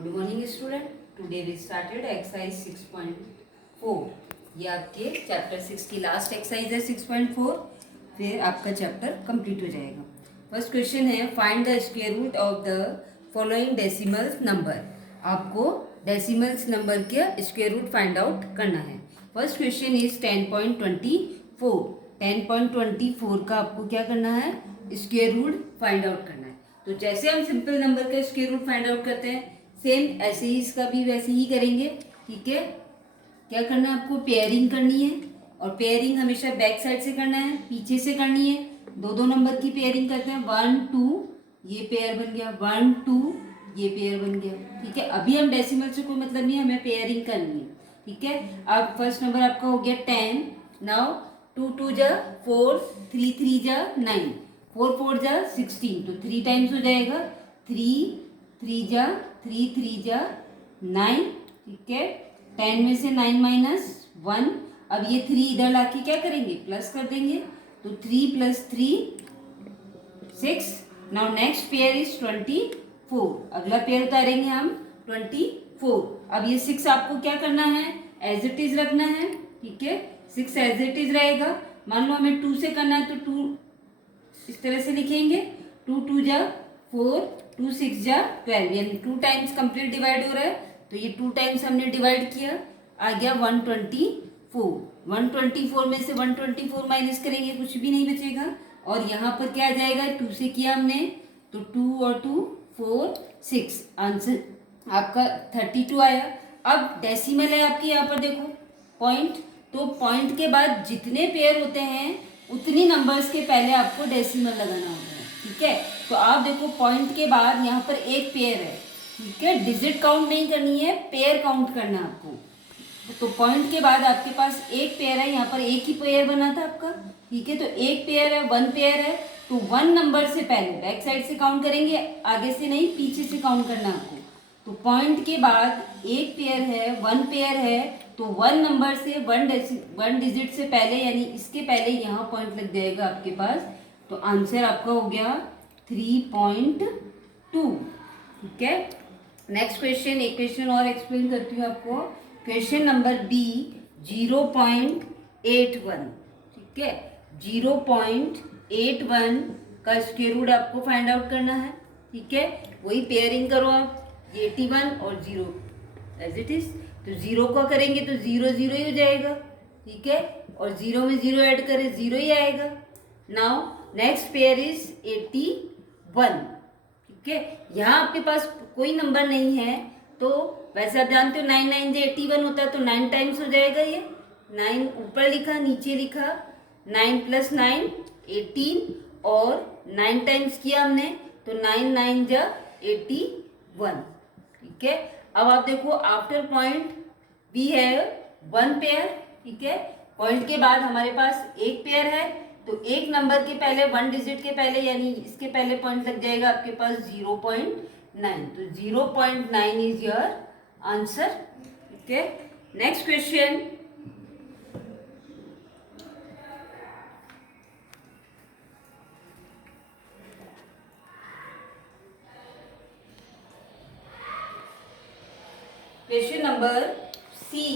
Good morning student. Today we started exercise 6.4। ये आपके chapter 6 की लास्ट एक्सरसाइज है 6.4। फिर आपका चैप्टर कंप्लीट हो जाएगा। फर्स्ट क्वेश्चन है find the square root of the following decimals number. आपको डेसिमल्स नंबर के स्क्वायर रूट फाइंड आउट करना है। First question is 10.24। 10.24 का आपको क्या करना है, स्क्वायर रूट फाइंड आउट करना है। तो जैसे हम सिंपल नंबर का स्क्वायर रूट फाइंड आउट करते हैं, सेम ऐसे ही इसका भी वैसे ही करेंगे। ठीक है, क्या करना है आपको, पेयरिंग करनी है। और पेयरिंग हमेशा बैक साइड से करना है, पीछे से करनी है। दो दो नंबर की पेयरिंग करते हैं, 1 2 ये पेयर बन गया, 1 2 ये पेयर बन गया। ठीक है, अभी हम डेसिमल से कोई मतलब नहीं, हमें पेयरिंग करनी है। ठीक है, अब फर्स्ट नंबर आपका हो गया 10। नाउ 2 2 जा 4, 3 3 जा 9, 4 4 जा 16, तो 3 टाइम्स हो जाएगा। 3 3 जा 3 3 जा 9। ठीक है, 10 में से 9 माइनस 1। अब ये 3 इधर लाके क्या करेंगे, प्लस कर देंगे। तो 3 + 3 6। Now next pair is 24। अगला पेयर उतारेंगे हम 24। अब ये 6 आपको क्या करना है, एज इट इज रखना है। ठीक है, 6 एज इट इज रहेगा। मान लो हमें 2 से करना है तो 2 इस तरह से लिखेंगे, 2 2 जा 4, 2 6 जा 12, यानी 2 टाइम्स कंप्लीट डिवाइड हो रहा है। तो ये 2 टाइम्स हमने डिवाइड किया, आ गया 124। 124 में से 124 माइनस करेंगे, कुछ भी नहीं बचेगा। और यहाँ पर क्या आ जाएगा, 2 से किया हमने तो 2 और 2 4 6, आंसर आपका 32 आया। अब डेसिमल है आपकी, यहाँ पर देखो पॉइंट, तो पॉइंट के बाद जितने पेयर होते हैं उतनी नंबर्स के पहले आपको डेसिमल लगाना होता है। ठीक है, तो आप देखो पॉइंट के बाद यहाँ पर एक पेयर है। ठीक है, डिजिट काउंट नहीं करनी है, पेयर काउंट करना है आपको। तो पॉइंट के बाद आपके पास एक पेयर है, यहाँ पर एक ही पेयर बना था आपका। ठीक है, तो एक पेयर है, 1 पेयर है, तो 1 नंबर से पहले बैक साइड से काउंट करेंगे, आगे से नहीं, पीछे से काउंट करना आपको। तो पॉइंट के बाद एक पेयर है, 1 पेयर है, तो 1 नंबर से 1 डिजिट से पहले, यानी इसके पहले यहाँ पॉइंट लग जाएगा आपके पास। तो आंसर आपका हो गया 3.2। ठीक है, नेक्स्ट क्वेश्चन, एक क्वेश्चन और एक्सप्लेन करती हूँ आपको। Question number B 0.81। ठीक है, 0.81 का स्क्वायर रूट आपको फाइंड आउट करना है। ठीक है, वही पेयरिंग करो आप, 81 और 0 एज इट इज। तो 0 का करेंगे तो 0 0 ही हो जाएगा। ठीक है, और 0 में 0 ऐड करें 0 ही आएगा। Now next pair is 81। ठीक है, यहाँ आपके पास कोई नंबर नहीं है, तो वैसे आप जानते हो 9 9 जे 81 होता है, तो 9 टाइम्स हो जाएगा। ये 9 ऊपर लिखा, नीचे लिखा, 9 + 9 18, और 9 टाइम्स किया हमने तो 9 9 जा 81। ठीक है, अब आप देखो after point we have 1 pair. ठीक है, पॉइंट के बाद हमारे पास एक पेयर है, तो एक नंबर के पहले 1 डिजिट के पहले, यानी इसके पहले पॉइंट लग जाएगा आपके पास 0.9। तो 0.9 इज योर आंसर। ठीक है, next question, question number C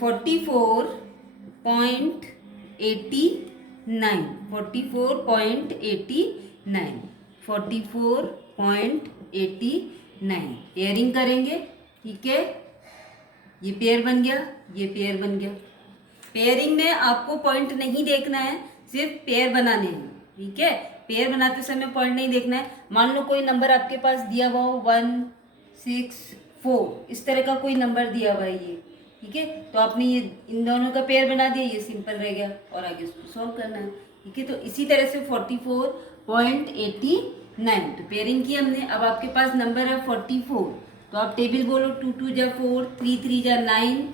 44.89। 44.89, 44.89 pairing करेंगे। ठीक है, ये पेयर बन गया, ये पेयर बन गया। पेयरिंग में आपको पॉइंट नहीं देखना है, सिर्फ पेयर बनाने हैं। ठीक है, पेयर बनाते समय पॉइंट नहीं देखना है। मान लो कोई नंबर आपके पास दिया हुआ हो 1 6 4, इस तरह का कोई नंबर दिया हुआ है ये। ठीक है, तो आपने ये इन दोनों का पेयर बना दिया, ये सिंपल रह गया, और आगे उसको सॉल्व करना है। ठीक है, तो इसी तरह से 44.89 तो पेयरिंग की हमने। अब आपके पास नंबर है 44, तो आप टेबल बोलो, 2 2 जा 4, 3 3 जा 9,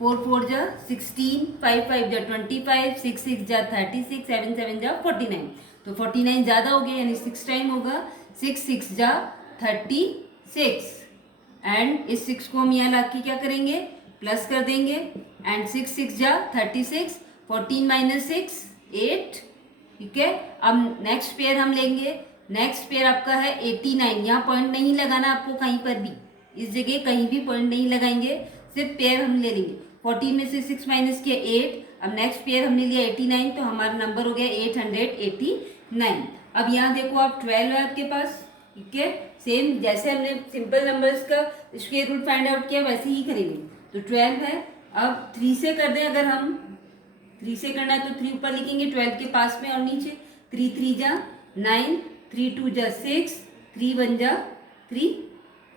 4 4 जा 16, 5 5 जा 25, 6 6 जा 36, 7 7 जा 49। तो 49 ज़्यादा हो गया, यानी 6 टाइम होगा। 6 6 जा 36, एंड इस 6 को हम यहाँ ला के क्या करेंगे, प्लस कर देंगे। एंड 6 6 जा 36, 14 - 6 8। ठीक है, अब नेक्स्ट पेयर हम लेंगे नेक्स्ट पेयर आपका है 89। यहाँ पॉइंट नहीं लगाना आपको कहीं पर भी, इस जगह कहीं भी पॉइंट नहीं लगाएंगे, सिर्फ पेयर हम ले लेंगे। 14 में से 6 माइनस किया 8। अब नेक्स्ट पेयर हमने लिया 89, तो हमारा नंबर हो गया 889। अब यहाँ देखो आप 12 है आपके पास, ठीक है। सेम जैसे हमने सिंपल नंबर्स का स्क्वायर रूट फाइंड आउट किया वैसे ही करेंगे। तो 12 है। अब 3 से कर दें, अगर हम 3 से करना है तो 3 ऊपर लिखेंगे 12 के पास में और नीचे। 3 3 जा 9, 3 2 जा 6, 3 1 जा 3,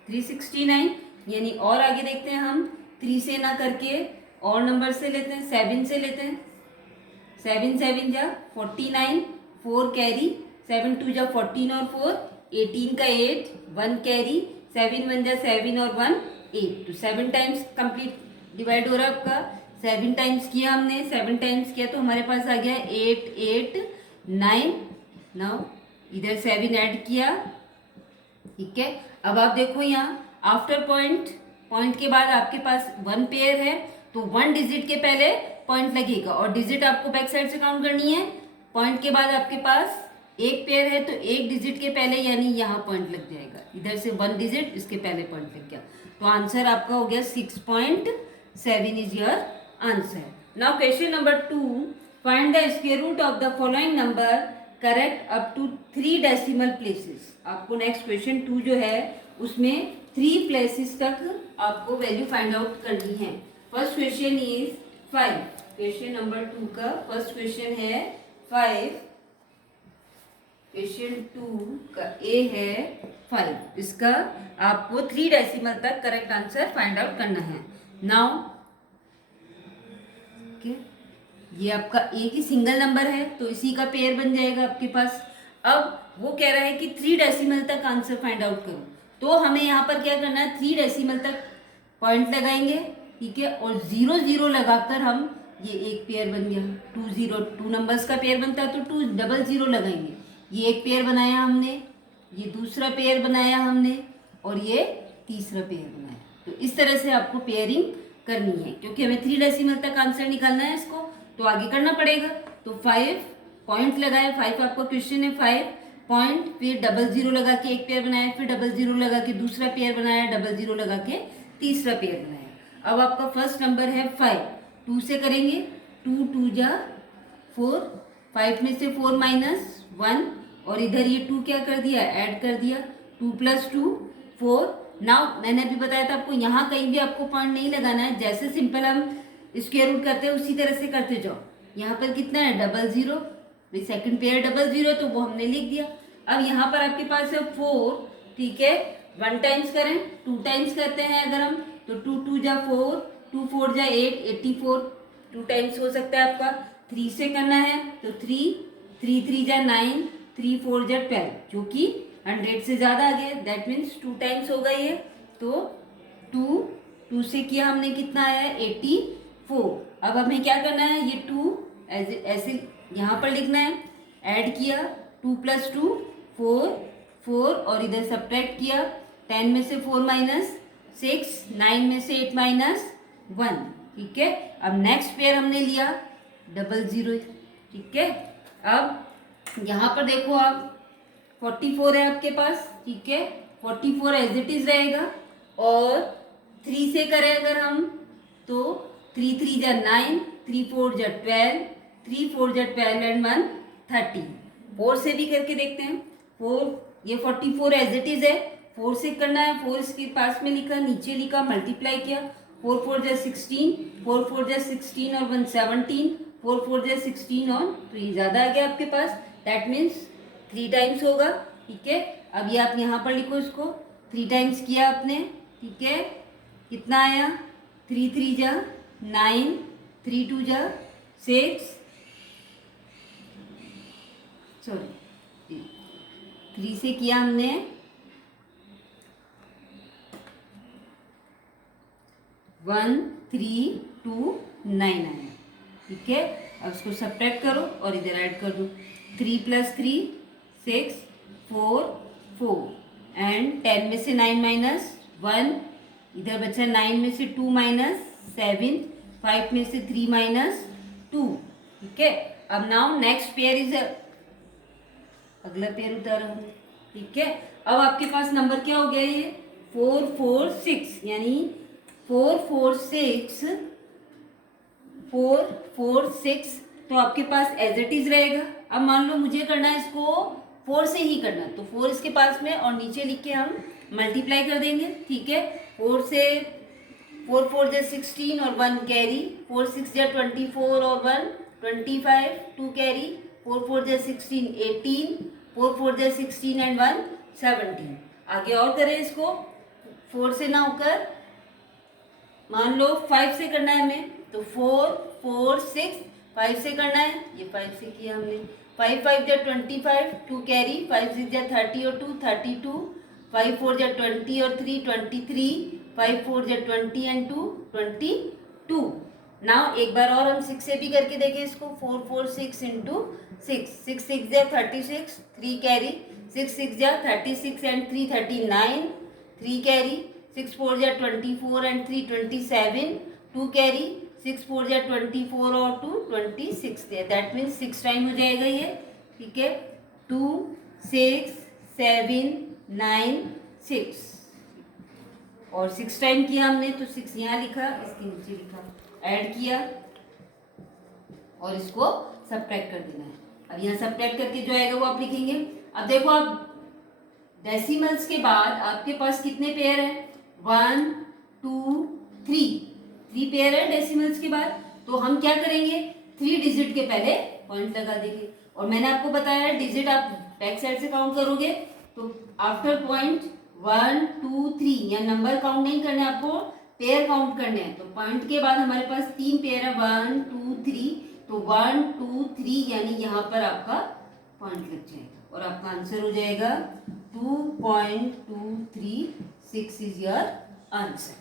369। यानी और आगे देखते हैं हम, 3 से ना करके और नंबर से लेते हैं, 7 से लेते हैं। 7 7 जा 49, 4 कैरी, 7 2 जा 14 और 4 18 का 8, 1 कैरी, 7 1 जा 7 और 1 8। तो 7 टाइम्स कंप्लीट डिवाइड हो रहा है आपका। 7 टाइम्स किया हमने, 7 टाइम्स किया तो हमारे पास आ गया 8 8 9। नाउ इधर 7 ऐड किया, ठीक है। अब आप देखो यहाँ आफ्टर पॉइंट, पॉइंट के बाद आपके पास 1 पेयर है, तो 1 डिजिट के पहले पॉइंट लगेगा और डिजिट आपको बैक साइड से काउंट करनी है। पॉइंट के बाद आपके पास 1 पेयर है तो 1 डिजिट के पहले यानी यहाँ पॉइंट लग जाएगा। इधर से 1 डिजिट, इसके पहले पॉइंट लग गया, तो आंसर आपका हो गया 6.7 is your answer. Now question number 2, find the square root of the following number correct up to 3 decimal places. आपको नेक्स्ट क्वेश्चन 2 जो है उसमें 3 प्लेसेस तक आपको वैल्यू फाइंड आउट करनी है। First question is 5। Question number 2 का फर्स्ट क्वेश्चन है 5। क्वेश्चन 2 का ए है 5। इसका आपको 3 डेसिमल तक करेक्ट आंसर फाइंड आउट करना है। नाउ ये आपका ए की सिंगल नंबर है तो इसी का पेयर बन जाएगा आपके पास। अब वो कह रहा है कि 3 डेसिमल तक आंसर फाइंड आउट करो, तो हमें यहाँ पर क्या करना है, 3 डेसिमल तक पॉइंट लगाएंगे, ठीक है। और 0 0 लगाकर हम, ये एक पेयर बन गया 2 0, 2 नंबर्स का पेयर बनता है तो 2 0 0 लगाएंगे। ये एक पेयर बनाया हमने, ये दूसरा पेयर बनाया हमने और ये तीसरा पेयर बनाया। तो इस तरह से आपको पेयरिंग करनी है, क्योंकि हमें 3 डेसिमल तक आंसर निकालना है इसको, तो आगे करना पड़ेगा। तो 5 पॉइंट लगाए, 5 आपका क्वेश्चन है 5 पॉइंट, फिर 0 0 लगा के एक पेयर बनाया, फिर 0 0 लगा के दूसरा पेयर बनाया, 0 0 लगा के तीसरा पेयर बनाया। अब आपका फर्स्ट नंबर है 5, 2 से करेंगे, 2 2 जा 4, 5 में से 4 माइनस 1 और इधर ये 2 क्या कर दिया, ऐड कर दिया, 2 + 2 4। नाउ मैंने अभी बताया था आपको यहाँ कहीं भी आपको पॉइंट नहीं लगाना है, जैसे सिंपल हम स्क्वायर रूट करते हैं उसी तरह से करते जाओ। यहाँ पर कितना है 0 0, सेकंड पेयर 0 0 तो वो हमने लिख दिया। अब यहाँ पर आपके पास है 4, ठीक है। 1 टाइम्स करें, 2 टाइम्स करते हैं अगर हम, तो 2 2 जा 4, 2 4 जा 8, 84 2 टाइम्स हो सकता है आपका। 3 से करना है तो 3 3 3 जा 9, 3 4 जा 12, जो कि 100 से ज़्यादा आ गया, दैट मीन्स 2 टाइम्स हो गई है। तो 2 से किया हमने, कितना आया है 84। अब हमें क्या करना है, ये 2 ऐसे यहाँ पर लिखना है, ऐड किया 2 + 2 4 4 और इधर सब्ट्रैक्ट किया, 10 में से 4 माइनस 6, 9 में से 8 माइनस 1, ठीक है। अब नेक्स्ट पेयर हमने लिया 0 0, ठीक है। अब यहाँ पर देखो आप 44 है आपके पास, ठीक है। 44 एज इट इज रहेगा और 3 से करें अगर हम तो 3 3 जा 9, 3 4 जा 12, 3 4 जा 12 एंड 1 30। 4 से भी करके देखते हैं। 4, ये 44 एज इट इज है, 4 से करना है, 4 इसके पास में लिखा, नीचे लिखा, मल्टीप्लाई किया, 4 4 जा 16, 4 4 जा 16 और 1 17, 4 4 जा 16 और तो ये ज़्यादा आ गया आपके पास, दैट मीन्स 3 टाइम्स होगा, ठीक है। अब ये आप यहाँ पर लिखो, इसको 3 टाइम्स किया आपने, ठीक है। कितना आया, 3 3 जा 9, 3 2 जा 6, सॉरी 3 से किया हमने 1 3 2 9 आया, ठीक है। अब इसको सब्ट्रैक्ट करो और इधर ऐड कर दो, 3 + 3 6 4 4 एंड 10 में से 9 माइनस 1, इधर बचा 9 में से 2 माइनस 7, 5 में से 3 माइनस 2, ठीक है। अब नाउ नेक्स्ट पेयर इज, अगला पेयर उतारो, ठीक है, अब आपके पास नंबर क्या हो गया ये 446, यानी 446 446, तो आपके पास एज इट इज रहेगा। अब मान लो मुझे करना है इसको 4 से ही करना, तो 4 इसके पास में और नीचे लिख के हम मल्टीप्लाई कर देंगे। ठीक है, 4 से 4 4 जा 16 और 1 कैरी, 4 6 जा 24 और 1 25, 2 कैरी, 4 4 जा 16 18, 4 4 जा 16 एंड 1 17। आगे और करें इसको, 4 से ना होकर मान लो 5 से करना है हमें, तो 4 4 6, 5 से करना है, ये 5 से किया हमने, 5 5 जा 25, 2 कैरी, 5 6 जा 30 और 2 32, 5 4 जा 20 और 3 23, 5 4 जा 20 एंड 2 22। नाउ एक बार और हम 6 से भी करके देखें इसको, 4 4 6 इंटू 6, 6 6 जा 36, 3 कैरी, 6 6 जा 36 एंड 3 39, 3 कैरी, 6 4 जा 24 एंड 3 27, 2 कैरी, 6 4 जा 24 और 2 26, दैट मीन्स 6 टाइम हो जाएगा ये। ठीक है, 2 6 7 9 6, और 6 टाइम किया हमने तो 6 यहाँ लिखा, इसके नीचे लिखा, ऐड किया और इसको सबट्रैक्ट कर देना है। अब यहाँ सबट्रैक्ट करके जो आएगा वो आप लिखेंगे। अब देखो, आप डेसिमल्स के बाद आपके पास कितने पेयर हैं, 1 2 3 पेयर है डेसिमल्स के बाद, तो हम क्या करेंगे 3 डिजिट के पहले पॉइंट लगा देंगे। और मैंने आपको बताया डिजिट आप बैक साइड से काउंट करोगे तो आफ्टर पॉइंट 1 2 3, या नंबर काउंट नहीं करने, आपको पेयर काउंट करने हैं। तो पॉइंट के बाद हमारे पास 3 पेयर है, 1 2 3, तो 1 2 3 यानी यहाँ पर आपका पॉइंट लग जाएगा और आपका आंसर हो जाएगा 2.236 इज योर आंसर।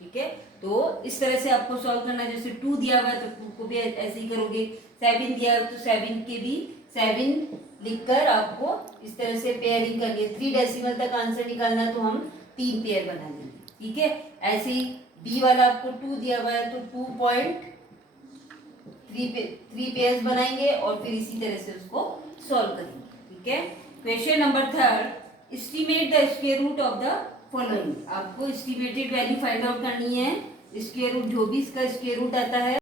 ठीक है, तो इस तरह से आपको सॉल्व करना है। जैसे 2 दिया हुआ है तो 2 को भी ऐसे ही करोगे, 7 दिया हुआ है तो 7 के भी 7 लिखकर आपको इस तरह से पेयरिंग करनी है। 3 डेसिमल तक आंसर निकालना है तो हम 3 पेयर बना लेंगे। ठीक है, ऐसे ही बी वाला आपको 2 दिया हुआ है तो 2.3 पेयर्स बनाएंगे और फिर इसी तरह से उसको सॉल्व करेंगे। ठीक है, question number 3, estimate the square root of the following. आपको एस्टिमेटेड वैल्यू फाइंड आउट करनी है, स्क्वायर रूट जो भी इसका स्क्वायर रूट आता है